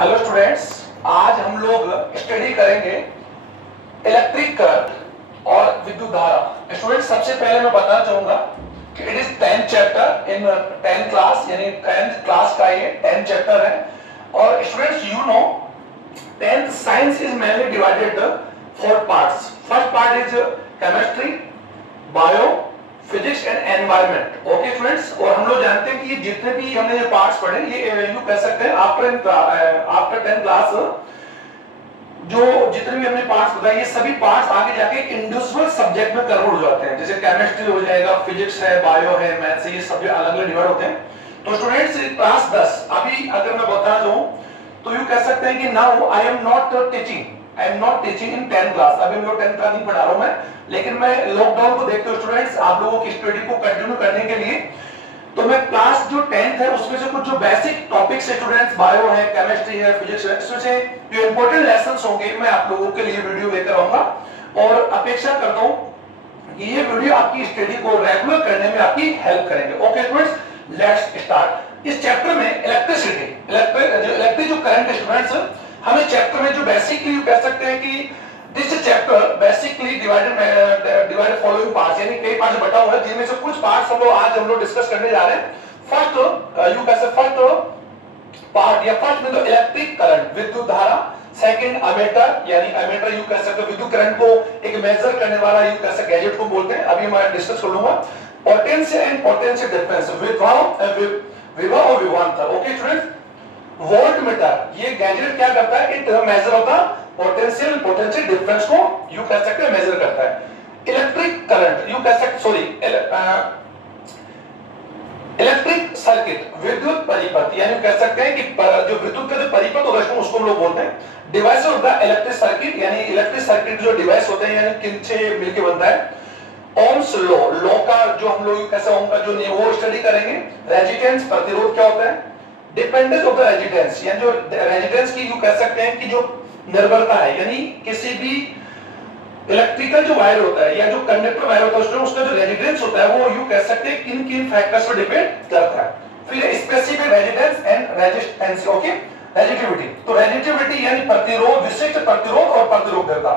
Hello students, आज हम लोग स्टडी करेंगे इलेक्ट्रिक करंट और विद्युत धारा। स्टूडेंट्स, सबसे पहले मैं बताना चाहूंगा कि it is 10th chapter in 10th class, यानी 10th क्लास का ये 10th चैप्टर है। और students, you know 10th science is mainly divided 4 parts. First part is chemistry, bio, physics and environment. Okay students, और हम लोग जानते हैं कि ये जितने भी हमने ये पार्ट्स पढ़े, ये यू कह सकते हैं आफ्टर 10th क्लास जो जितने भी हमने पार्ट्स बताए, ये सभी पार्ट्स आगे जाके इंडिविजुअल सब्जेक्ट में कन्वर्ट हो जाते हैं। जैसे केमिस्ट्री हो जाएगा, फिजिक्स है, बायो है, मैथ्स है, ये सब अलग अलग डिवाइड होते हैं। तो स्टूडेंट्स, क्लास 10 अभी अगर मैं बताना चाहूं तो यू कह सकते हैं कि now I am not teaching in 10th class. अभी हम लोग 10th क्लास नहीं पढ़ा रहा हूं मैं, लेकिन मैं लॉकडाउन को देखते हुए स्टूडेंट्स आप लोगों की स्टडी को कंटिन्यू करने के लिए तो मैं क्लास जो 10th है उसमें से कुछ जो बेसिक टॉपिक्स है स्टूडेंट्स, बायो है, केमिस्ट्री है, फिजिक्स है, इसमें से जो इंपॉर्टेंट लेसंस होंगे मैं आप लोगों के लिए वीडियो लेकर आऊंगा। और अपेक्षा करता हूं कि ये वीडियो आपकी स्टडी को रेगुलर करने में आपकी हेल्प करेंगे। Okay students, let's start. इस चैप्टर में इलेक्ट्रिक जो करंट स्टूडेंट्स, हमें चैप्टर में जो बेसिकली कह सकते हैं कि this chapter basically divided following parts, यानी कई पार्ट्स बटा हुआ है, जिनमें से कुछ पार्ट्स हम लोग डिस्कस करने जा रहे हैं। फर्स्ट पार्ट या फर्स्ट में तो इलेक्ट्रिक करंट, विद्युत धारा। सेकंड अमीटर, यानी अमीटर यू कह सकते हो विद्युत करंट को एक मेजर करने वाला यू कह सकते गैजेट को बोलते हैं। अभी मैं डिस्कस कर लूंगा पोटेंशियल एंड पोटेंशियल डिफरेंस, विभव और विभवांतर। ओके स्टूडेंट्स, वोल्ट मीटर ये गैजेट क्या करता है, इट मेजर होता पोटेंशियल डिफरेंस को यू कह सकते हैं मेजर करता है। इलेक्ट्रिक करंट यू कह सकते इलेक्ट्रिक सर्किट, विद्युत परिपथ, यानी कह सकते हैं कि जो विद्युत का जो परिपथ होगा उसको हम लोग बोलते हैं। Device of the electric circuit, यानी इलेक्ट्रिक सर्किट जो डिवाइस होते हैं यानी किनसे मिलके बनता है। ओम्स लॉ का जो हम लोग कैसे ओम का जो वो स्टडी करेंगे। रेजिस्टेंस, प्रतिरोध क्या होता है। डिपेंडेंस ऑफ द रेजिस्टेंस, यानी जो रेजिस्टेंस की यू कह सकते हैं कि जो निर्भरता है, यानी किसी भी इलेक्ट्रिकल जो वायर होता है या जो कंडक्टर वायर होता है उसका जो रेजिस्टेंस होता है वो यू कह सकते हैं किन किन फैक्टर्स पर डिपेंड करता है। फिर specific resistance and resistance, okay, resistivity. तो रेजिस्टिविटी यानी प्रतिरोध, विशिष्ट प्रतिरोध और प्रतिरोधकता।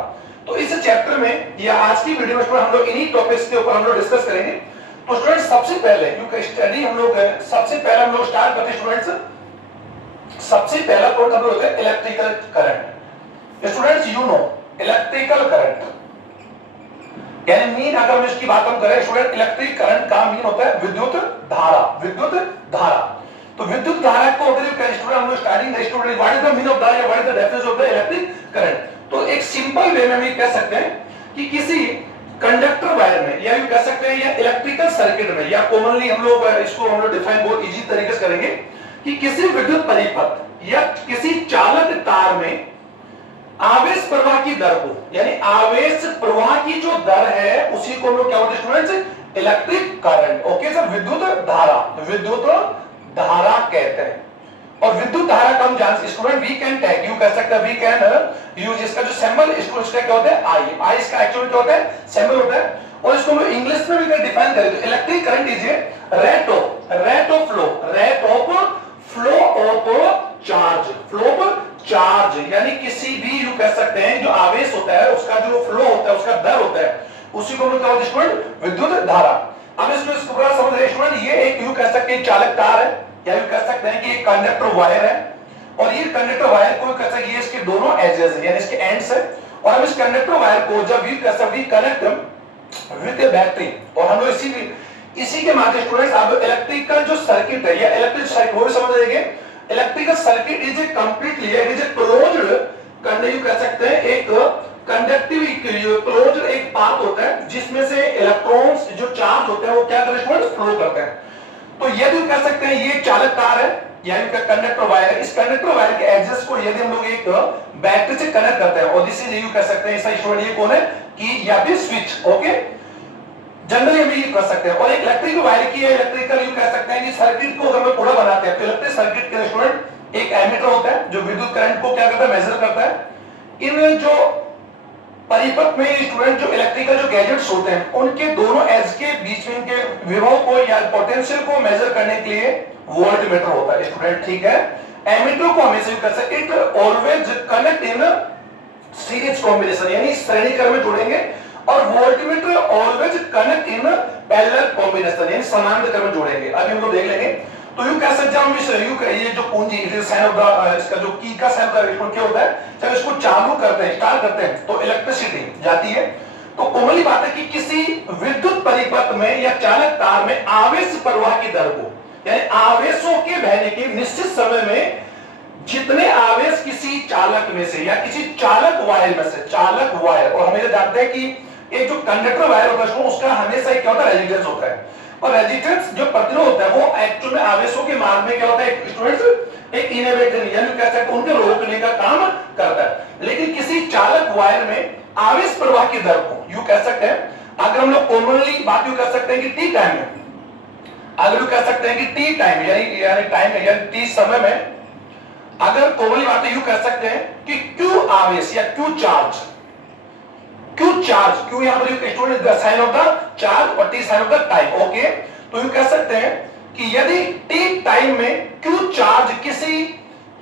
तो इस चैप्टर में या आज की वीडियो में हम लोग इन्हीं टॉपिक्स के ऊपर हम लोग डिस्कस करेंगे। तो स्टूडेंट्स, सबसे पहले यू स्टडी हम लोग स्टार्ट करते हैं स्टूडेंट्स। सबसे पहला पॉइंट हम लोग होता है electrical current. Students, you know electrical current यानी मीन, अगर हम इसकी बात हम करें स्टूडेंट, इलेक्ट्रिक करंट का मीन होता है विद्युत धारा। विद्युत धारा, तो विद्युत धारा को अगर स्टूडेंट हम लोग starting student what is the mean of the या what is the definition of the electric current. तो एक सिंपल वे में हम कह सकते हैं कि किसी कंडक्टर वायर में या यू कह सकते हैं या इलेक्ट्रिकल सर्किट में, या कॉमनली हम लोग इसको हम लोग डिफाइन बहुत इजी तरीके से करेंगे कि किसी विद्युत परिपथ या किसी चालक तार में आवेश प्रवाह की दर को, यानी आवेश प्रवाह की जो दर है उसी को हम लोग क्या बोलते हैं students, electric current. Okay sir, विद्युत धारा कहते हैं। और विद्युत धारा का हम जानते हैं student, we can tag you कह सकते हैं, वी कैन यूज इसका जो सिंबल स्टूडेंट्स का क्या होता है, आई। आई इसका एक्चुअली क्या होता है, सिंबल होता है। और इसको हम इंग्लिश में भी डिफाइन करें तो electric current is a rate of flow of charge, यानी किसी भी यू कह सकते हैं जो आवेश होता है उसका जो फ्लो होता है, उसका दर होता है, उसी को हम क्या बोलते हैं स्टूडेंट, विद्युत धारा। अब इसको पूरा समझ रहे स्टूडेंट, ये एक यू कह सकते हैं चालक तार है, या यू कह सकते हैं कि एक कंडक्टर वायर है। और ये कंडक्टर वायर को कह सकते हैं ये इसके दोनों एजेस है, यानी इसके एंड्स है। और हम इस कंडक्टर वायर को जब we connect with a battery, और हम लोग इसी के माध्यम स्टूडेंट्स आप इलेक्ट्रिकल जो सर्किट है या इलेक्ट्रिक सर्किट वो समझ लेंगे। Electrical circuit is a completely it is a closed conductor, कह सकते हैं एक कंडक्टिव क्लोज्ड एक पाथ होता है जिसमें से इलेक्ट्रॉन्स जो चार्ज होते हैं वो क्या करते हैं, फ्लो करते हैं। तो ये भी कह सकते हैं ये चालक तार है यानी कंडक्टर वायर है। इस कंडक्टर वायर के एक्सिस को यदि हम लोग एक बैटरी से कनेक्ट करते हैं, और दिस इज यू कह सकते हैं इसका स्टूडेंट ये कौन है कि या भी स्विच, ओके, जनरली हम ये कर सकते हैं। और एक इलेक्ट्रिक वायर की इलेक्ट्रिकल यू कह सकते हैं कि सर्किट को अगर हम पूरा बनाते हैं तो इलेक्ट्रिक सर्किट के स्टूडेंट एक एमीटर होता है जो विद्युत करंट को क्या करता है, मेजर करता है। इन जो परिपथ में स्टूडेंट जो इलेक्ट्रिकल जो गैजेट्स होते हैं उनके दोनों एज के बीच में इनके विभव को या पोटेंशियल को मेजर करने के लिए वोल्टमीटर होता है स्टूडेंट, ठीक है। एमीटर को हमेशा यूज कर सकते, it always connect in series combination, यानी श्रेणी क्रम में जोड़ेंगे, और voltmeter always connect in parallel combination, यानी समांतर क्रम में जोड़ेंगे। अभी हम लोग देख लेंगे। तो यू कह सकते हैं ये जो कुंजी साइन ऑफ द, इसका जो की का साइन का रिस्पॉन्स क्या होता है, जब इसको चालू करते हैं, स्टार्ट करते हैं, तो इलेक्ट्रिसिटी जाती है। तो कॉमनली बात है कि किसी विद्युत परिपथ में या चालक तार में आवेश प्रवाह की दर को, यानी आवेशों के बहने के निश्चित समय में जितने आवेश किसी चालक में से या किसी चालक वायर में से, चालक वायर, और हमें जानते हैं कि एक जो कंडक्टर वायर होता है उसका हमेशा क्या होता है, रेजिस्टेंस होता है, और रेजिस्टेंस जो प्रतिरोध होता है वो एक्चुअल में आवेशों के मार्ग में क्या होता है, स्टूडेंट्स, एक इनहिबिटर, यानी कह सकते हैं उनके रोकने का काम करता है। लेकिन किसी चालक वायर में आवेश प्रवाह की दर को यू कह सकते हैं, अगर हम लोग कॉमनली बात यू कर सकते हैं कि टी टाइम में, अगर यू कह सकते हैं कि टी टाइम यानी टाइम में, यानी टी समय में, अगर कॉमनली बात यू कह सकते हैं कि क्यू आवेश या क्यू चार्ज, क्यू यहां पर student the sign of the charge और T sign of the time, okay. तो यू कह सकते हैं कि यदि टी टाइम में क्यू चार्ज किसी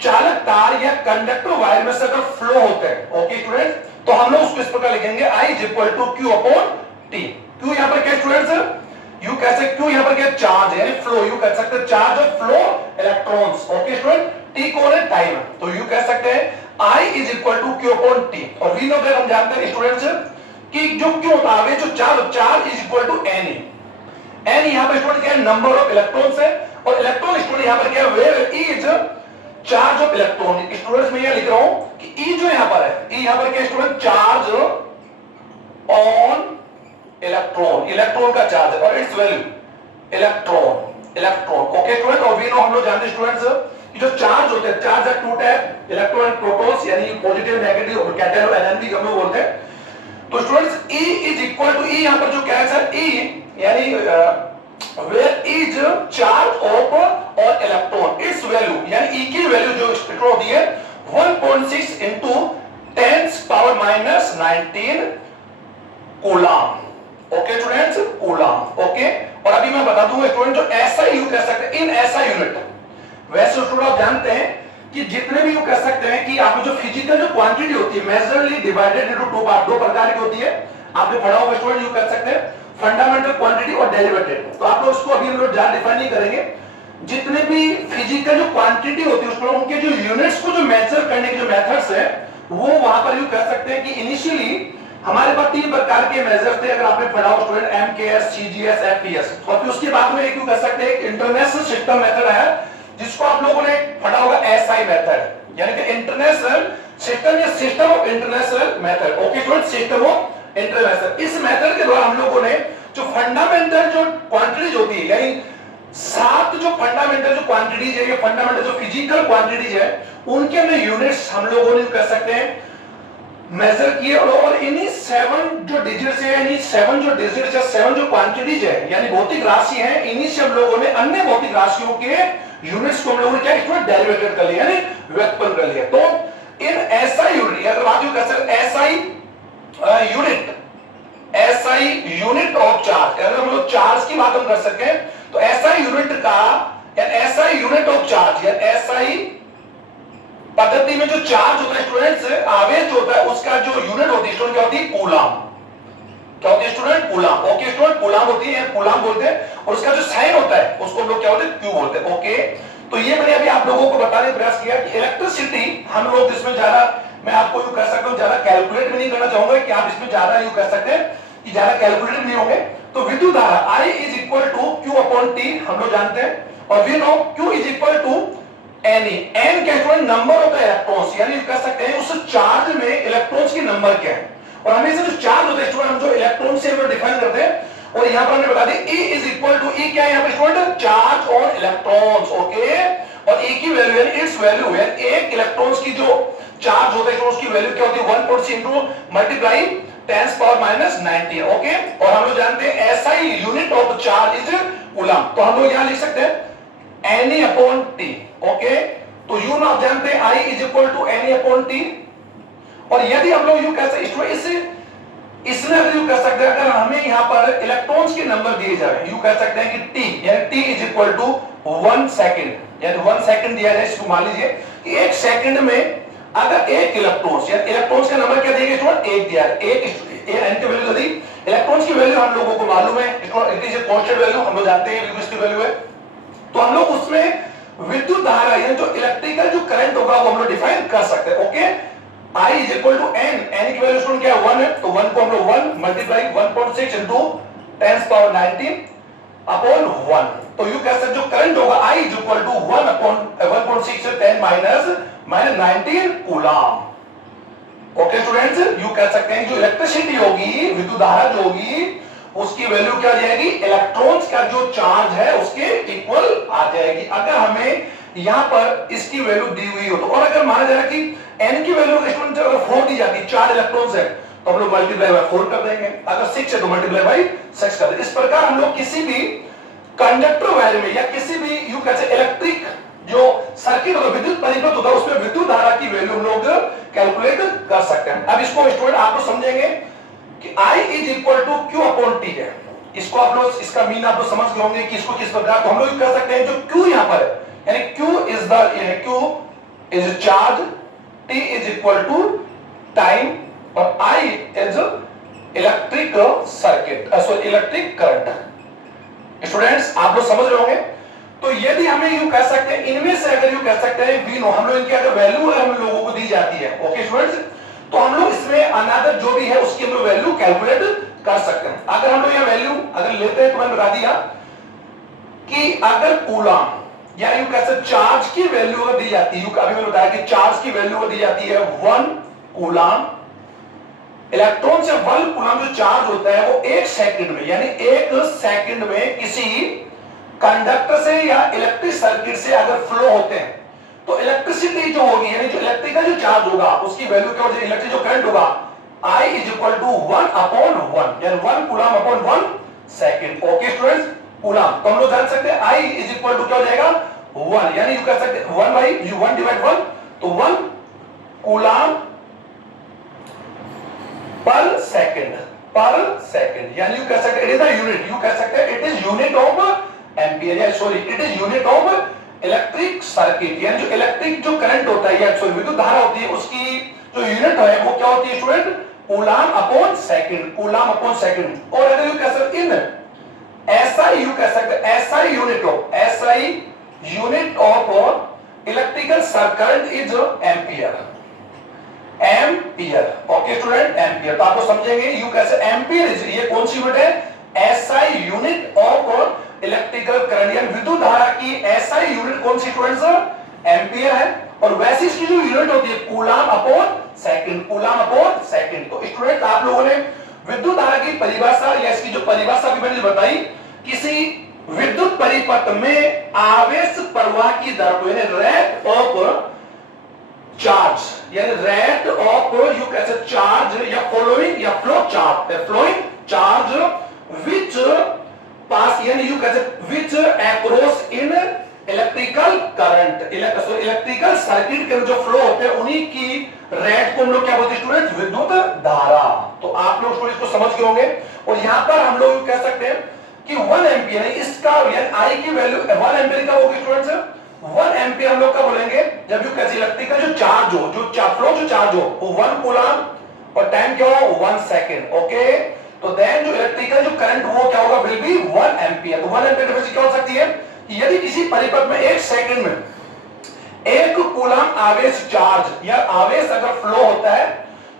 चालक तार या कंडक्टर वायर में से अगर फ्लो होते हैं, ओके स्टूडेंट, तो हम लोग उसको इस प्रकार लिखेंगे I is equal to Q upon T. Q यहां पर क्या स्टूडेंट्स, यू कह सकते क्यू यहां पर क्या चार्ज यानी फ्लो, यू कह सकते चार्ज और flow electrons, okay student. T कौन है, टाइम, तो यू कह सकते हैं I is equal to Q upon T. और वी नो दैट, हम जानते हैं स्टूडेंट्स कि जो क्यू होता है जो charge is equal to N, N यहां पर स्टूडेंट क्या है, नंबर ऑफ इलेक्ट्रॉन्स है, और इलेक्ट्रॉन स्टूडेंट यहां पर क्या है, where is charge of electron. Students मैं यह लिख रहा हूं कि ई जो यहां पर है, ई यहां पर क्या student, charge on electron, electron का चार्ज है, और it's value electron, okay student. और वी नो, हम लोग जानते हैं स्टूडेंट्स कि जो चार्ज होते हैं, चार्ज है two type, electron and protons, यानी पॉजिटिव नेगेटिव और कैटायन और एनायन भी हम लोग बोलते हैं। तो students E is equal to, E यहां पर जो क्या है सर, ई यानी where is charge of और इलेक्ट्रॉन, इट्स वैल्यू यानी ई की वैल्यू जो स्पेक्ट्रो होती है 1.6 into 10 power minus 19 coulomb, okay students, coulomb, okay. और अभी मैं बता दूंगा स्टूडेंट जो ऐसा यू कह सकते हैं, इन ऐसा यूनिट, वैसे स्टूडेंट आप जानते हैं कि जितने भी यू कह सकते हैं कि आप जो फिजिकल जो क्वांटिटी होती है majorly divided into two part, दो प्रकार की होती है, आपने पढ़ा होगा स्टूडेंट, यू कह सकते हैं फंडामेंटल क्वांटिटी और डेरिवेटिव। तो आप लोग उसको अभी हम लोग ज्यादा डिफाइन नहीं करेंगे। जितने भी फिजिकल जो क्वांटिटी होती है उसको उनके जो यूनिट्स को जो मेजर करने के जो मेथड्स है वो वहां पर यू कह सकते हैं कि इनिशियली हमारे पास तीन प्रकार के मेजर थे, अगर आपने पढ़ा हो स्टूडेंट, एमकेएस, सीजीएस, एफपीएस, और फिर उसके बाद में एक यू कह सकते हैं इंटरनेशनल सिस्टम मेथड है जिसको आप लोगों ने पढ़ा होगा एसआई मेथड, यानी कि इंटरनेशनल सिस्टम या system of international method, okay student, system of international. इस मेथड के द्वारा हम लोगों ने जो फंडामेंटल जो क्वांटिटीज होती है, यानी 7 जो फंडामेंटल जो क्वांटिटीज है, ये फंडामेंटल जो फिजिकल क्वांटिटीज है, उनके अंदर यूनिट्स हम लोगों ने कह सकते हैं मेजर किए, और इन्हीं 7 जो डिजिट्स है, यानी 7 जो डिजिट्स है, 7 जो क्वांटिटीज है, यानी भौतिक राशि है, इन्हीं से हम लोगों ने अन्य भौतिक राशियों के यूनिट्स को हम लोगों ने क्या इसमें डेरिवेटेड कर लिया, यानी व्युत्पन्न कर लिया। तो इन एसआई यूनिट, अगर बात यू कह सकते एसआई यूनिट ऑफ चार्ज, अगर हम लोग चार्ज की बात हम कर सकें तो एसआई यूनिट का, या एसआई यूनिट ऑफ चार्ज, या एसआई पद्धति में जो चार्ज होता है स्टूडेंट्स, आवेश होता है, उसका जो यूनिट होती है स्टूडेंट क्या होती है, कूलम, क्या होती है student, coulomb, okay student, coulomb होती है, कूलम बोलते हैं, और उसका जो साइन होता है उसको हम लोग क्या बोलते हैं, क्यू बोलते हैं, ओके। तो ये मैंने अभी आप लोगों को बताने का प्रयास किया कि इलेक्ट्रिसिटी हम लोग इसमें ज्यादा, मैं आपको यू कह सकता हूं ज्यादा कैलकुलेट भी नहीं करना चाहूंगा कि आप इसमें ज्यादा यू कह सकते हैं कि ज्यादा कैलकुलेट नहीं होंगे। तो विद्युत धारा I is equal to Q upon T हम लोग जानते हैं, और we know Q is equal to Ne, n क्या है, नंबर ऑफ द इलेक्ट्रॉन्स, यानी कह सकते हैं उस चार्ज में इलेक्ट्रॉन्स की नंबर क्या है, और हमेशा जो चार्ज होता है हम जो इलेक्ट्रॉन से हम डिफाइन करते हैं, और यहां पर हमने बता दी E is equal to, E क्या है यहां पर student, charge on electrons, okay. और E की वैल्यू यानी इट्स वैल्यू है, एक इलेक्ट्रॉन्स की जो चार्ज होता है उसकी वैल्यू क्या होती है, 1.6 into multiply 10 power minus 19, okay. और हम लोग जानते हैं SI unit of charge is coulomb, तो हम लोग यहां लिख सकते हैं Na अपॉन T, ओके। तो यू ना आप जानते हैं I is equal to Na upon T, और यदि हम लोग यू कह सकते इसमें अगर यू कह सकते हैं, अगर हमें यहां पर इलेक्ट्रॉन्स के नंबर दिए जाए, यू कह सकते हैं कि T यानी T is equal to 1 second, यानी 1 सेकंड दिया जाए, इसको मान लीजिए कि 1 सेकंड में अगर एक इलेक्ट्रॉन्स या इलेक्ट्रॉन्स का नंबर क्या दिया गया स्टूडेंट, 1 दिया है, एक एन की वैल्यू दी, इलेक्ट्रॉन्स की वैल्यू हम लोगों को मालूम है, it is a constant value, हम लोग जानते हैं इसकी वैल्यू है, तो हम लोग उसमें विद्युत धारा यानी जो इलेक्ट्रिकल जो करंट होगा वो हम लोग डिफाइन कर सकते हैं। Okay, I is equal to N, N की वैल्यू स्टूडेंट क्या है 1 है, तो 1 को हम लोग 1 मल्टीप्लाई 1.6 इनटू 10 पावर 19 अपॉन 1, तो यू कह सकते जो करंट होगा I is equal to 1 upon 1.6 से 10 माइनस 19 कूलम। ओके स्टूडेंट्स, यू कह सकते हैं जो इलेक्ट्रिसिटी होगी, विद्युत धारा जो होगी, उसकी वैल्यू क्या आ जाएगी, इलेक्ट्रॉन्स का जो चार्ज है उसके इक्वल आ जाएगी। अगर हमें यहां पर इसकी वैल्यू दी हुई हो तो, और अगर माना जाए कि n की वैल्यू स्टूडेंट अगर 4 दी जाती, 4 इलेक्ट्रॉन्स है तो हम लोग मल्टीप्लाई बाय 4 कर देंगे, अगर 6 है तो मल्टीप्लाई बाय 6 कर देंगे। इस प्रकार हम लोग किसी भी कंडक्टर वायर में या किसी भी यू कैसे इलेक्ट्रिक जो सर्किट होगा, विद्युत परिपथ होगा, उसमें विद्युत धारा की वैल्यू हम लोग कैलकुलेट कर सकते हैं। अब इसको स्टूडेंट आप लोग समझेंगे कि I is equal to Q upon T है, इसको आप लोग इसका मीन आप लोग समझ गए होंगे कि इसको किस प्रकार, तो हम लोग कर सकते हैं जो Q यहां पर है, यानी Q is charge, T is equal to time और I is electric circuit, sorry electric current. Students आप लोग समझ रहे होंगे, तो यदि हमें यूं कह सकते हैं, इनमें से अगर यूं कह सकते हैं वी नो, हम लोग इनकी अगर वैल्यू हम लोगों को दी जाती है, ओके स्टूडेंट्स, तो हम लोग इसमें अनदर जो भी है उसकी हम लोग वैल्यू कैलकुलेट कर सकते हैं। अगर हम लोग यह वैल्यू अगर लेते हैं तो मैंने बता दिया कि अगर कूलम या यूं कह सकते चार्ज की वैल्यू अगर दी जाती है, अभी मैंने बताया कि चार्ज की वैल्यू दी जाती है 1 कूलम, इलेक्ट्रॉन से 1 कूलम जो चार्ज होता है वो 1 सेकंड में, यानी 1 सेकंड में किसी कंडक्टर से या इलेक्ट्रिक सर्किट से अगर फ्लो होते हैं तो इलेक्ट्रिसिटी जो होगी यानी जो इलेक्ट्रिकल जो चार्ज होगा उसकी वैल्यू क्या होगी, इलेक्ट्रिक जो करंट होगा I is equal to 1 upon 1, यानी 1 coulomb upon 1 second. Okay students, coulomb तो हम लोग जान सकते हैं I इज इक्वल टू क्या हो जाएगा 1, यानी यू कह सकते हैं 1 बाई 1 डिवाइड 1, तो 1 कूलम पर सेकंड, यानी यू कह सकते हैं it is the unit, you कह सकते हैं it is unit of ampere, या sorry it is unit of electric circuit, यानी जो इलेक्ट्रिक जो करंट होता है या सॉरी विद्युत धारा होती है उसकी जो यूनिट है वो क्या होती है student, coulomb upon second, coulomb upon second. और अगर यू कह सकते इन एसआई, यू कह सकते SI unit of electrical current is ampere, okay student, ampere. तो आपको समझेंगे यू कैसे एम्पियर, ये कौन सी यूनिट है, SI unit of electrical current, यानी विद्युत धारा की एसआई यूनिट कौन सी स्टूडेंट्स, एम्पियर है, और वैसे इसकी जो यूनिट होती है coulomb upon second, coulomb upon second. तो स्टूडेंट आप लोगों ने विद्युत धारा की परिभाषा या इसकी जो परिभाषा भी मैंने बताई, किसी विद्युत परिपथ में आवेश प्रवाह की दर को, यानी रेट ऑफ चार्ज, यानी रेट ऑफ यू कैसे चार्ज या फॉलोइंग या flow charge, flowing charge which pass, यानी यू कैसे which across in electrical current, electrical circuit के जो फ्लो होते हैं उन्हीं की रेट को हम लोग क्या बोलते हैं स्टूडेंट, विद्युत धारा। तो आप लोग स्टूडेंट को समझ गए होंगे, और यहां पर हम लोग कह सकते हैं कि 1 एम्पियर है, इसका यानी आई की वैल्यू 1 एम्पियर का होगी स्टूडेंट्स, 1 एम्पियर हम लोग का बोलेंगे जब यू कैसे इलेक्ट्रिकल जो चार्ज हो, जो फ्लो जो चार्ज हो वो 1 कूलम और टाइम क्या हो 1 सेकंड। ओके, तो देन जो इलेक्ट्रिकल जो करंट वो क्या होगा, विल बी 1 एम्पियर। तो 1 एम्पियर की वैल्यू क्या हो सकती है, यदि किसी परिपथ में 1 सेकंड में 1 कूलम आवेश चार्ज या आवेश अगर फ्लो होता है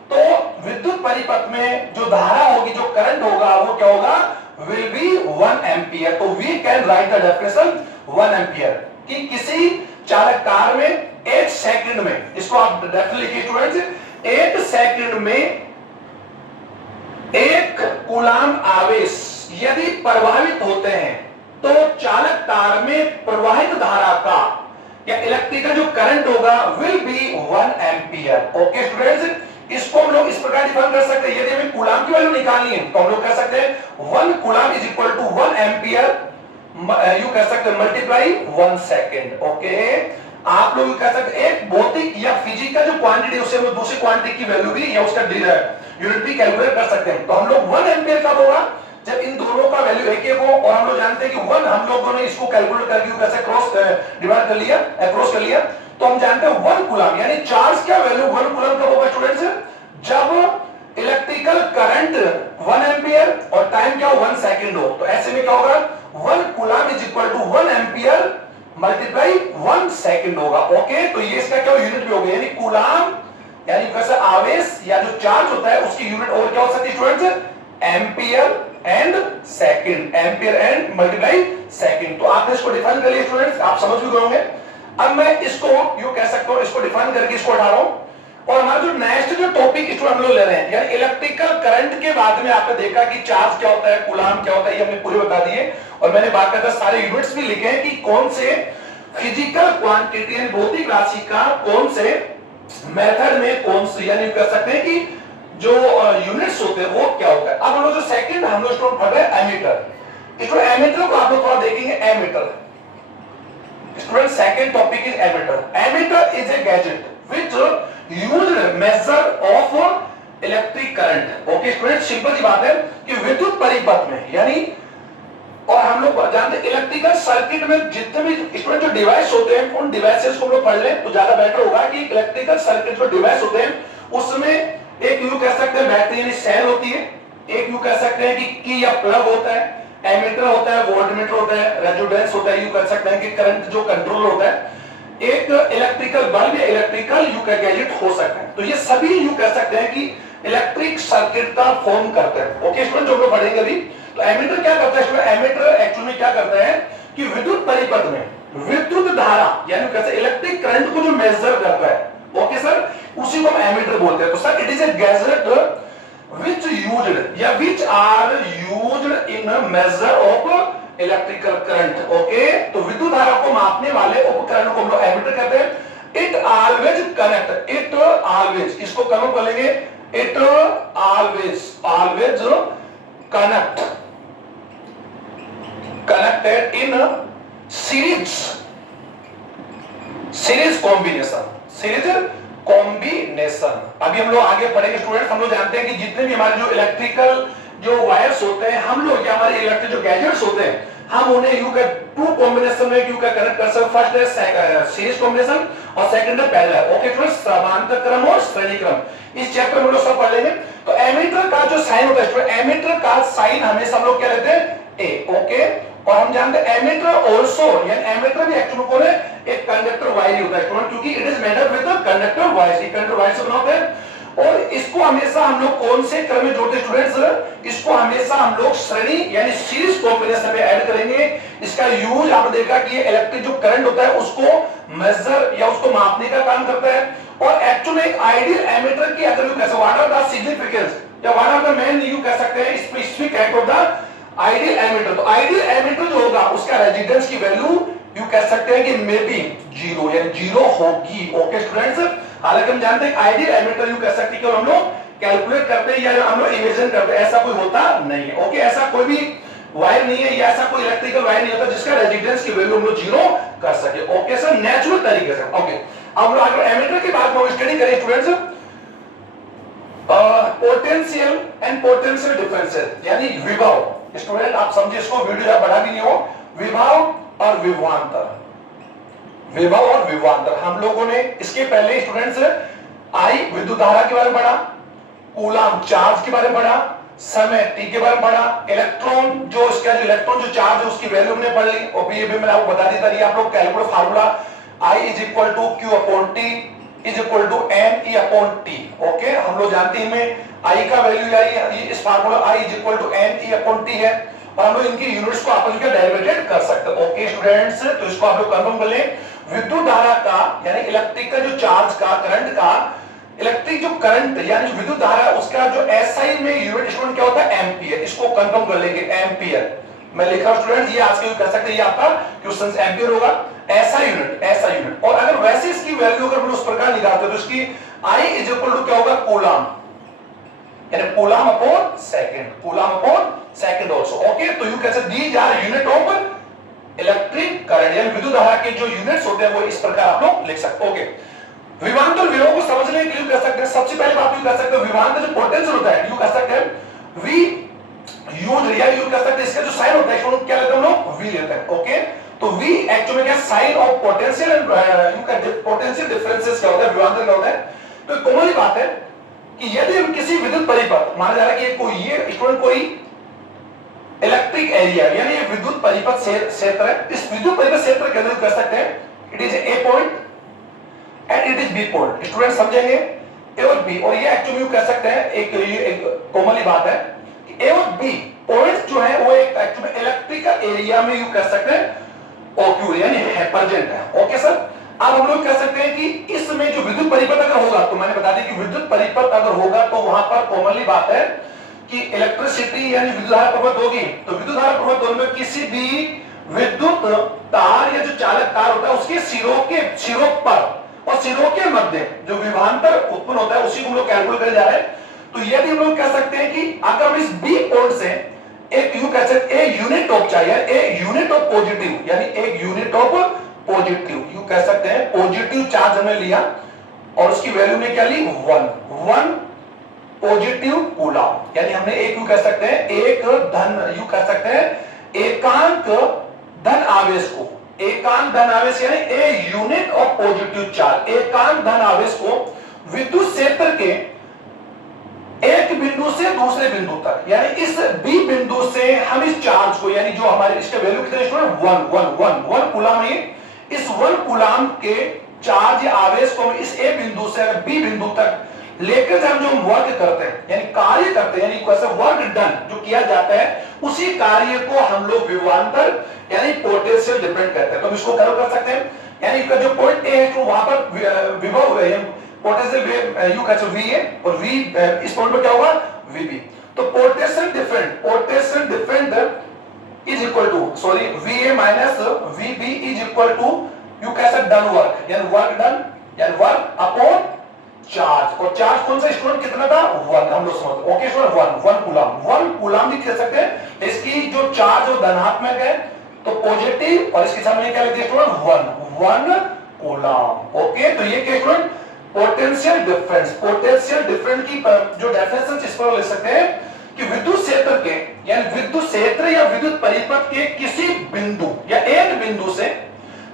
तो विद्युत परिपथ में जो धारा होगी, जो करंट होगा वो क्या होगा, विल बी 1 एम्पियर। तो we can write the definition 1 ampere कि किसी चालक तार में 1 सेकंड में, इसको आप डेफिनेटली लिखिए स्टूडेंट्स, 1 सेकंड में 1 कूलम आवेश यदि प्रभावित होते हैं तो चालक तार में प्रवाहित धारा का या इलेक्ट्रिकल जो करंट होगा will be 1 ampere. Okay students, इसको हम लोग इस प्रकार डिफाइन कर सकते हैं, यदि हमें कूलम की वैल्यू निकालनी है तो हम लोग कह सकते हैं 1 coulomb is equal to 1 ampere, you कह सकते हैं मल्टीप्लाई 1 सेकंड। ओके, आप लोग कह सकते हैं एक भौतिक या फिजिकल जो क्वांटिटी उसे हम दूसरी क्वांटिटी की वैल्यू भी या उसका यूनिट भी कैलकुलेट कर सकते हैं। तो हम लोग 1 एम्पियर कब होगा, जब इन दोनों का वैल्यू एक एक हो और हम लोग जानते हैं कि 1 हम लोगों ने इसको कैलकुलेट करके कैसे क्रॉस डिवाइड कर लिया, क्रॉस कर लिया, तो हम जानते हैं 1 कूलम यानी चार्ज का वैल्यू 1 कूलम कब होगा स्टूडेंट्स, जब इलेक्ट्रिकल करंट 1 एंपियर और टाइम क्या हो 1 सेकंड हो। तो ऐसे में क्या होगा 1 coulomb is equal to 1 ampere multiply 1 second होगा। ओके, तो ये इसका क्या यूनिट भी हो गया, यानी कूलम यानी कैसे आवेश या जो चार्ज होता है उसकी यूनिट और क्या हो सकती है students, ampere and second, ampere and multiply second. तो आपने इसको डिफाइन कर लिया स्टूडेंट्स, आप समझ भी गए होंगे। अब मैं इसको यूं कह सकता हूं, इसको डिफाइन करके इसको हटा रहा हूं और हमारा जो नेक्स्ट जो टॉपिक स्टूडेंट हम लोग ले रहे हैं यानी इलेक्ट्रिकल करंट के बाद में आपने देखा कि चार्ज क्या होता है, कूलम क्या होता है, ये हमने पूरे बता दिए और मैंने बात करता सारे यूनिट्स भी लिखे हैं कि कौन से फिजिकल क्वांटिटी यानी भौतिक राशि का कौन से मेथड में कौन से यानी कह सकते हैं कि जो यूनिट्स होते हैं वो क्या होता है। अब हम लोग जो सेकंड हम लोग स्टूडेंट पढ़ रहे हैं एमीटर। इसको एमीटर को आप लोग थोड़ा देखेंगे, ammeter student second topic is ammeter. Ammeter is a gadget which used measure of electric current. Okay student, simple सी बात है कि विद्युत परिपथ में यानी और हम लोग जानते हैं इलेक्ट्रिकल सर्किट में जितने भी स्टूडेंट जो डिवाइस होते हैं उन डिवाइसेस को हम लोग पढ़ लें तो ज्यादा बेटर होगा कि इलेक्ट्रिकल सर्किट जो डिवाइस होते हैं उसमें एक यू कह सकते हैं बैटरी यानी सेल होती है, एक यू कह सकते हैं कि की या प्लग होता है, एमीटर होता है, वोल्टमीटर होता है, रेजिस्टेंस होता है, यू कह सकते हैं कि करंट जो कंट्रोल होता है, एक इलेक्ट्रिकल बल्ब या इलेक्ट्रिकल यू का गैजेट हो सकता है। तो ये सभी यू कह सकते हैं कि इलेक्ट्रिक सर्किट का फॉर्म करते हैं। ओके स्टूडेंट, जो हम लोग पढ़ेंगे अभी। तो एमीटर क्या करता है स्टूडेंट, एमीटर एक्चुअली में क्या करता है कि विद्युत परिपथ में विद्युत धारा यानी कैसे इलेक्ट्रिक करंट को जो मेजर करता है। ओके सर, उसी को हम एमीटर बोलते हैं। तो sir it is a gadget which used या which are used in a measure of electrical current। Okay, तो विद्युत धारा को मापने वाले उपकरण को हम लोग एमीटर कहते हैं। it always connect, it always, इसको कन्वर्ट कर लेंगे, it always connected in series combination. अभी हम लोग आगे पढ़ेंगे स्टूडेंट्स। हम लोग जानते हैं कि जितने भी हमारे जो इलेक्ट्रिकल जो वायर्स होते हैं हम लोग या हमारे इलेक्ट्रिक जो गैजेट्स होते हैं हम उन्हें यू का टू कॉम्बिनेशन में यू का कनेक्ट कर सकते। फर्स्ट है सीरीज कॉम्बिनेशन और सेकंड है पैरेलल। ओके फ्रेंड्स, समांतर क्रम और श्रेणी क्रम इस चैप्टर में हम लोग सब पढ़ लेंगे। तो एमीटर का जो साइन होता है, एमीटर का साइन हमेशा हम लोग क्या लेते हैं, ए। ओके, और हम जानते हैं एमीटर आल्सो यानी एमीटर भी एक्चुअली कौन है, एक कंडक्टर वायर होता है स्टूडेंट, क्योंकि it is made up with conductor wire, conductor wire से बना होता है। और इसको हमेशा हम लोग कौन से क्रम में जोड़ते हैं स्टूडेंट्स, इसको हमेशा हम लोग श्रेणी यानी सीरीज कॉम्बिनेशन में ऐड करेंगे। इसका यूज आपने देखा कि ये इलेक्ट्रिक जो करंट होता है उसको मेजर या उसको मापने का काम करता है। और एक्चुअली एक आइडियल एमीटर की अगर यू कैसे व्हाट आर द सिग्निफिकेंस या what are the main you कह सकते हैं specific act of the ideal ammeter. तो आइडियल एमीटर जो होगा उसका रेजिस्टेंस की वैल्यू यू कह सकते हैं कि मे बी जीरो यानी जीरो होगी। ओके स्टूडेंट्स, हालांकि हम जानते हैं आइडियल एमीटर यू कह सकते हैं कि हम लोग कैलकुलेट करते हैं या हम लोग इमेजिन करते हैं, ऐसा कोई होता नहीं है। ओके, ऐसा कोई भी वायर नहीं है या ऐसा कोई इलेक्ट्रिकल वायर नहीं होता जिसका रेजिस्टेंस की वैल्यू हम लोग जीरो कर सके। ओके सर, नेचुरल तरीके से। ओके, अब लोग अगर एमीटर की बात में स्टडी करें students, potential and potential differences यानी विभव। स्टूडेंट आप समझिए इसको, वीडियो बढ़ा भी नहीं हो, विभव और विभवांतर, विभव और विभवांतर। हम लोगों ने इसके पहले स्टूडेंट्स आई विद्युत धारा के बारे में पढ़ा, कूलम चार्ज के बारे में पढ़ा, समय टी के बारे में पढ़ा, इलेक्ट्रॉन जो इसका जो इलेक्ट्रॉन जो चार्ज है उसकी वैल्यू हमने पढ़ ली। और ये भी मैंने आपको बता दी था, आप लोग calculate formula I is equal to Q upon T is equal to N E upon T. Okay, हम लोग जानते हैं इनमें I का वैल्यू आई इस formula I is equal to N E upon T है और हम लोग इनकी यूनिट्स को आपस में डेरिवेटेड कर सकते हैं। ओके स्टूडेंट्स, तो इसको आप लोग कंफर्म कर लें। विद्युत धारा का यानी इलेक्ट्रिक का जो चार्ज का करंट का इलेक्ट्रिक जो करंट यानी विद्युत धारा उसका जो एसआई में यूनिट स्टूडेंट क्या होता है, एंपियर। इसको कंफर्म कर लेंगे, एंपियर मैं लिखा स्टूडेंट, ये आज के कह सकते हैं ये आपका क्वेश्चन एंपियर होगा, ऐसा यूनिट ऐसा यूनिट। और अगर वैसे इसकी वैल्यू अगर हम उस प्रकार निकालते तो इसकी I इज इक्वल टू क्या होगा, कूलम यानी coulomb upon second, coulomb upon second also. Okay, तो यू कैसे these are unit of electric current यानी विद्युत धारा के जो यूनिट्स होते हैं वो इस प्रकार आप लोग लिख सकते हो। ओके, विभवांतर विभव को समझने के लिए कह सकते हैं सबसे पहले बात यू कह सकते हो विभवांतर जो पोटेंशियल होता है यू कह सकते हैं वी यूज रियल यूज कर सकते हैं, इसका जो साइन होता है स्टूडेंट क्या लेते हैं हम लोग, वी लेते हैं। ओके, तो वी एक्चुअली क्या sign of potential and you का पोटेंशियल डिफरेंसेस क्या होता है, विभवांतर क्या होता है। तो कॉमन बात है कि यदि हम किसी विद्युत परिपथ, माना जा रहा है कि ये स्टूडेंट कोई इलेक्ट्रिक एरिया यानी ये विद्युत परिपथ क्षेत्र है, इस विद्युत परिपथ क्षेत्र के अंदर कर सकते हैं it is A point and it is B point. Student समझेंगे ए और बी, और ये एक्चुअली कह सकते हैं एक कॉमनली बात है कि ए और बी पॉइंट जो है वो एक एक्चुअली इलेक्ट्रिकल एरिया में यू कह सकते हैं ओक्यूर यानी है प्रेजेंट है। ओके सर, अब हम लोग कह सकते हैं कि इसमें जो विद्युत परिपथ अगर होगा, तो मैंने बता दिया कि विद्युत परिपथ अगर होगा तो वहां पर कॉमनली बात है कि इलेक्ट्रिसिटी यानी विद्युत धारा प्रवाहित होगी। तो विद्युत धारा प्रवाहित होने में किसी भी विद्युत तार या जो चालक तार होता है उसके सिरों पर और सिरों के मध्य जो विभवांतर उत्पन्न होता है उसी को हम लोग कैलकुलेट करने जा रहे हैं। तो यदि हम लोग कह सकते हैं कि अगर हम इस बी पॉइंट से एक यू कह सकते हैं ए यूनिट ऑफ चाहिए, ए यूनिट ऑफ पॉजिटिव यानी एक यूनिट ऑफ पॉजिटिव यू कह सकते हैं पॉजिटिव चार्ज हमने लिया और उसकी वैल्यू ने क्या ली, वन पॉजिटिव कूलम, यानी हमने एक यू कह सकते हैं एक धन यू कह सकते हैं एकांक धन आवेश को, एकांक धन आवेश यानी a unit of positive charge, एकांक धन आवेश को विद्युत क्षेत्र के एक बिंदु से दूसरे बिंदु तक, यानी इस बी बिंदु से हम इस चार्ज को यानी जो हमारे इसका वैल्यू कितने स्टूडेंट वन कूलम है, इस वन कूलम के चार्ज या आवेश को हम इस ए बिंदु से बी बिंदु तक लेकर जब जो हम वर्क करते हैं यानी कार्य करते हैं यानी कैसे वर्क डन जो किया जाता है उसी कार्य को हम लोग विभवांतर यानी पोटेंशियल डिफरेंट कहते हैं। तो हम इसको कर सकते हैं यानी जो पॉइंट ए है तो वहां पर विभव पोटेंशियल यू कहते वी ए और वी इस पॉइंट पर क्या होगा वीबी। तो potential different is equal to sorry V A minus VB is equal to you कह सकते डन वर्क यानी वर्क डन यानी वर्क अपॉन चार्ज, और चार्ज कौन सा स्टूडेंट कितना था वन, हम लोग समझते ओके स्टूडेंट वन कूलम भी कह सकते हैं। इसकी जो चार्ज वो धनात्मक है तो पॉजिटिव और इसके सामने क्या लिखते हैं स्टूडेंट वन कूलम। ओके, तो ये क्या स्टूडेंट पोटेंशियल डिफरेंस की जो डेफिनेशन इस पर ले सकते हैं कि विद्युत क्षेत्र के यानी विद्युत क्षेत्र या विद्युत परिपथ के किसी बिंदु या एक बिंदु से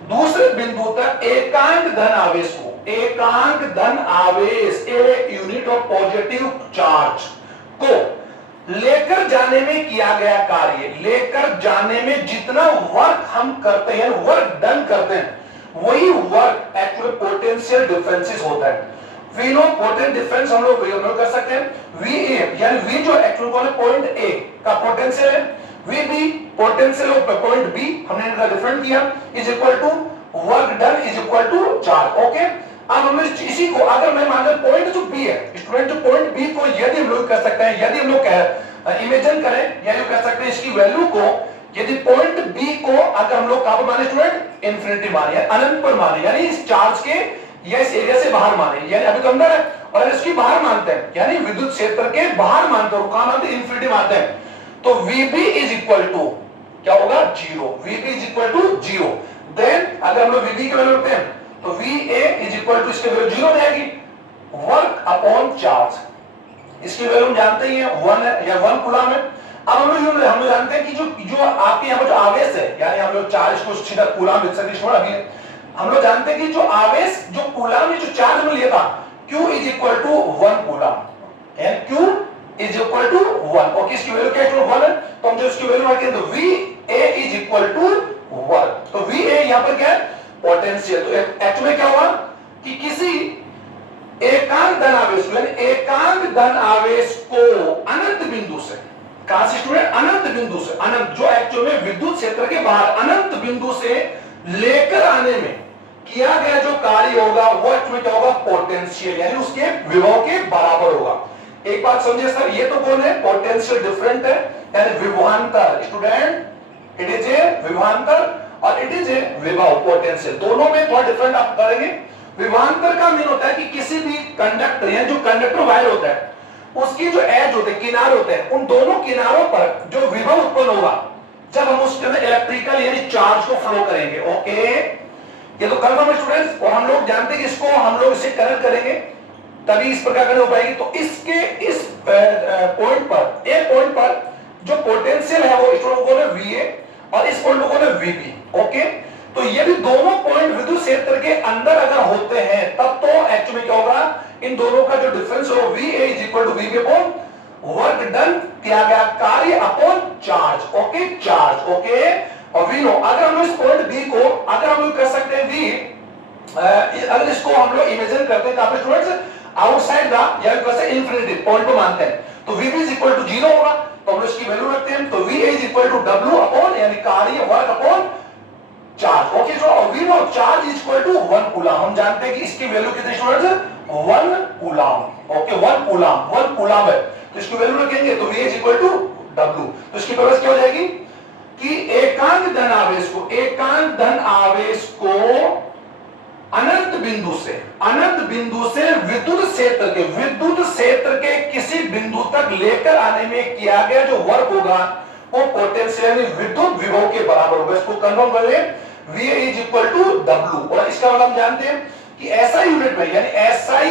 दूसरे बिंदु तक एकांक धन आवेश को, एकांक धन आवेश एक यूनिट ऑफ पॉजिटिव चार्ज को लेकर जाने में किया गया कार्य, लेकर जाने में जितना वर्क हम करते हैं वर्क डन करते हैं वही वर्क एक्चुअली पोटेंशियल डिफरेंसेस होता है। वी नो पोटेंशियल डिफरेंस हम लोग कर सकते हैं वी ए यानी वी जो एक्चुअली कौन है पॉइंट ए का पोटेंशियल है, V B potential of point B हमने इनका डिफरेंट किया is equal to work done is equal to charge. Okay, अब हम इसी को अगर मैं मान लें पॉइंट जो बी है स्टूडेंट जो पॉइंट बी को यदि हम लोग कर सकते हैं यदि हम लोग इमेजिन करें या कह सकते हैं इसकी वैल्यू को यदि पॉइंट बी को अगर हम लोग कहां पर माने स्टूडेंट इन्फिनिटी माने अनंत पर माने यानी इस चार्ज के या इस एरिया से बाहर माने यानी अभी तो अंदर है और अगर इसकी बाहर मानते हैं यानी विद्युत क्षेत्र के बाहर मानते हैं कहां मानते हैं इन्फिनिटी मानते हैं तो VB इज इक्वल टू क्या होगा zero, VB is equal to zero. Then अगर हम लोग VB की वैल्यू रखते हैं तो VA इज इक्वल टू इसकी वैल्यू जीरो रहेगी वर्क अपॉन चार्ज, इसकी वैल्यू हम जानते ही हैं वन है या वन कूलम है। अब हम लोग जानते हैं कि जो आपके यहाँ पर जो आवेश है यानी हम लोग चार्ज को सीधा कूलम लिख सकते हैं। अभी हम लोग जानते हैं कि जो आवेश जो कूलम में जो चार्ज में लिया था Q is equal to one coulomb and Q is equal to one. Okay, इसकी वैल्यू क्या है वन है तो हम जो इसकी वैल्यू रखते हैं तो VA is equal to one. तो VA यहाँ पर क्या है पोटेंशियल। तो एक्चुअली क्या हुआ कि किसी एकांक धन आवेश यानी एकांक धन आवेश को अनंत बिंदु से कहां से स्टूडेंट अनंत बिंदु से अनंत जो एक्चुअली में विद्युत क्षेत्र के बाहर अनंत बिंदु से लेकर आने में किया गया जो कार्य होगा वो एक्चुअली क्या होगा पोटेंशियल यानी उसके विभव के बराबर होगा। एक बात समझिए सर ये तो कौन है पोटेंशियल डिफरेंट है यानी विभवांतर स्टूडेंट इट इज ए विभवांतर और इट इज ए विभव पोटेंशियल दोनों में थोड़ा डिफरेंट आप करेंगे। विभवांतर का मीन होता है कि किसी भी कंडक्टर या जो कंडक्टर वायर होता है उसकी जो एज होते हैं किनारे होते हैं उन दोनों किनारों पर जो विभव उत्पन्न होगा जब हम उसके अंदर इलेक्ट्रिकल यानी चार्ज को फ्लो करेंगे। ओके, ये तो कंफर्म है स्टूडेंट्स और हम लोग जानते हैं कि इसको हम लोग इसे कनेक्ट करेंगे तभी इस प्रकार करने हो पाएगी। तो इसके इस पॉइंट पर एक पॉइंट पर जो पोटेंशियल है वो स्टूडेंट को VA और इस पॉइंट को VB। ओके, तो ये भी दोनों पॉइंट विद्युत क्षेत्र के अंदर अगर होते हैं तब तो एक्चुअली क्या होगा, इन दोनों का जो डिफरेंस हो VA is equal to VB upon work done किया गया कार्य upon charge. Okay, charge. Okay, और वी नो अगर हम इस पॉइंट बी को अगर हम कर सकते हैं वी, अगर इसको हम लोग इमेजिन करते हैं काफी स्टूडेंट्स आउटसाइड द या कैसे इनफिनिटी पॉइंट को मानते हैं, तो VB इज इक्वल टू 0 होगा, तो हम लोग इसकी वैल्यू रखते हैं, तो VA is equal to W upon यानी कार्य work upon charge. Okay, so we know charge is equal to 1 coulomb. हम जानते हैं कि इसकी वैल्यू कितनी students, 1 coulomb. Okay, 1 coulomb, 1 coulomb है, तो इसकी वैल्यू रखेंगे तो VA is equal to W। तो इसकी प्रोसेस क्या हो जाएगी कि एकांक धन आवेश को अनंत बिंदु से विद्युत क्षेत्र के किसी बिंदु तक लेकर आने में किया गया जो वर्क होगा वो पोटेंशियल विद्युत विभव के बराबर होगा। इसको कंफर्म कर लें, VA is equal to W। और इसका मतलब हम जानते हैं कि SI यूनिट में यानी SI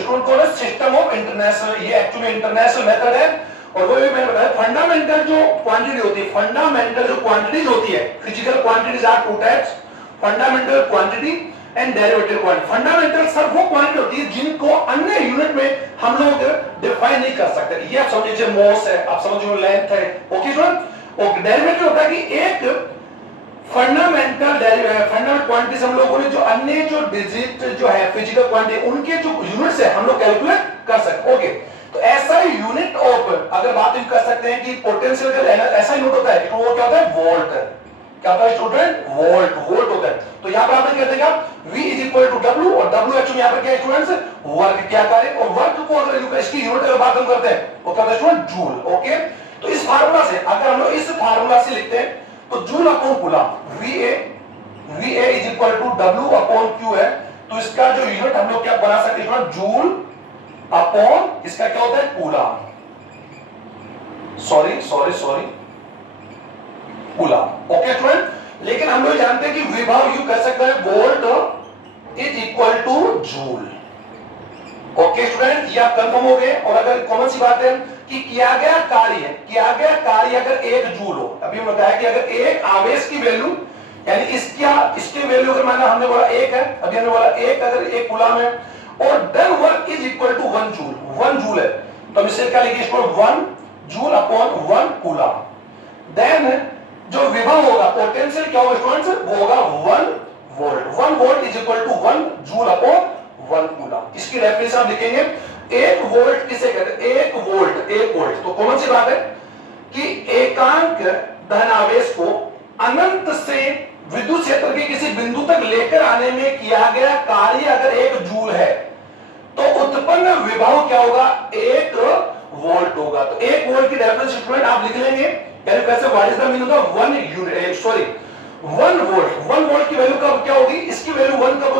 स्टूडेंट को सिस्टम ऑफ इंटरनेशनल, ये एक्चुअली इंटरनेशनल मेथड है। और वो भी मैंने बताया फंडामेंटल जो क्वांटिटी होती है, फंडामेंटल जो क्वांटिटीज होती है, physical quantities are two types, fundamental quantity and derivative quantity. Fundamental sir वो क्वांटिटी होती है जिनको अन्य यूनिट में हम लोग डिफाइन नहीं कर सकते। ये आप समझिए मास है, आप समझिए लेंथ है। ओके स्टूडेंट, और डेरिवेटिव होता है कि एक फंडामेंटल क्वांटिटीज हम लोगों ने जो अन्य जो डिजिट जो है फिजिकल क्वांटिटी उनके जो यूनिट्स है हम लोग कैलकुलेट कर सकते। ओके, तो ऐसा यूनिट ऑफ अगर बात हम कर सकते हैं कि पोटेंशियल का ऐसा यूनिट होता है तो वो क्या होता है, वोल्ट। क्या होता है स्टूडेंट, वोल्ट होता है। तो यहां पर आपने क्या देखा V is equal to W, और W एक्चुअली यहां पर क्या है स्टूडेंट्स, वर्क। क्या कार्य, और वर्क को अगर इसकी यूनिट अगर बात हम करते हैं वो क्या होता है स्टूडेंट, जूल। ओके, तो इस फार्मूला से अगर हम लोग इस फार्मूला से लिखते हैं तो joule upon coulomb, VA is equal to W upon Q है, तो इसका जो यूनिट हम लोग क्या बना सकते हैं, जूल अपॉन इसका क्या होता है, coulomb. Sorry coulomb. Okay student, लेकिन हम लोग जानते हैं कि विभव यू कर सकते हैं volt is equal two joule. Okay student, ये आप कंफर्म हो गए। और अगर कॉमन सी बात है कि किया गया कार्य अगर 1 जूल हो, अभी हम बताया कि अगर एक आवेश की वैल्यू यानी इसकी वैल्यू अगर माना हमने बोला 1 है, अभी हमने बोला 1 अगर 1 कूलम है, और done work is equal to 1 joule है, तो हम इसे क्या लिखेंगे, इसको 1 जूल अपॉन 1 कूलम। देन जो विभव होगा पोटेंशियल क्या होगा स्टूडेंट्स, वो होगा 1 volt is equal to 1 joule upon 1 coulomb. इसकी डेफिनेशन आप लिखेंगे, 1 वोल्ट किसे कहते हैं, 1 वोल्ट। तो कौन सी बात है कि एकांक धन आवेश को अनंत से विद्युत क्षेत्र के किसी बिंदु तक लेकर आने में किया गया कार्य अगर 1 जूल है तो उत्पन्न विभव क्या होगा, 1 वोल्ट होगा। तो 1 वोल्ट की डेफिनेशन स्टूडेंट आप लिख लेंगे, यानी कैसे, what is the meaning of 1 volt की वैल्यू कब क्या होगी, इसकी वैल्यू 1 कब